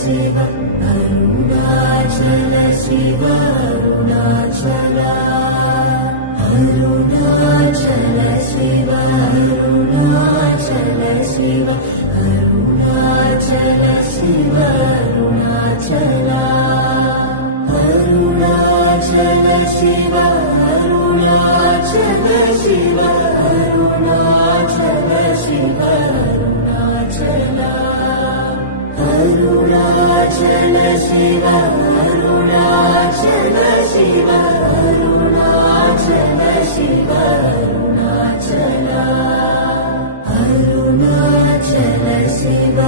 Shiv Arunachal Shiv Arunachal Arunachal Shiv Arunachal Shiv Arunachal Shiv Arunachal Arunachal Shiv Arunachal Shiv Arunachal Shiv Arunachal Arunachal Shiv Arunachal Shiv Arunachal Shiv Arunachal Arunachal Shiv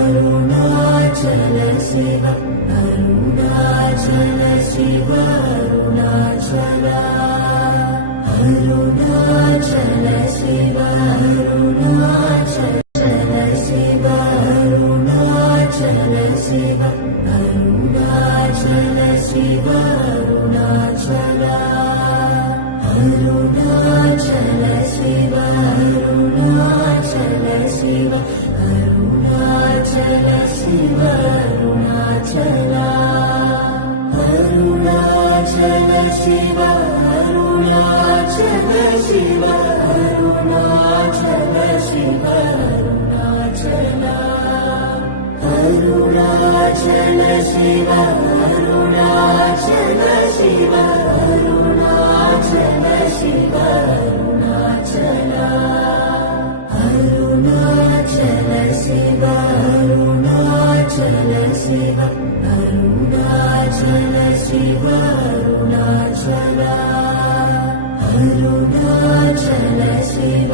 Arunachal Shiv Arunachal Shiv Arunachal Arunachal Shiv Arunachal Shiv Arunachal Shiv Arunachal Shiv Arunachal Arunachal Shiv Arunachal Shiv Arunachal Shiv Arunachal Arunachal Shiv Arunachal Shiv Arunachal Shiv Arunachal Arunachal Shiv Arunachal Shiv Arunachal Shiv Arunachal Arunachal Shiv Arunachal Shiv Arunachal Shiv Arunachal Arunachal Shiv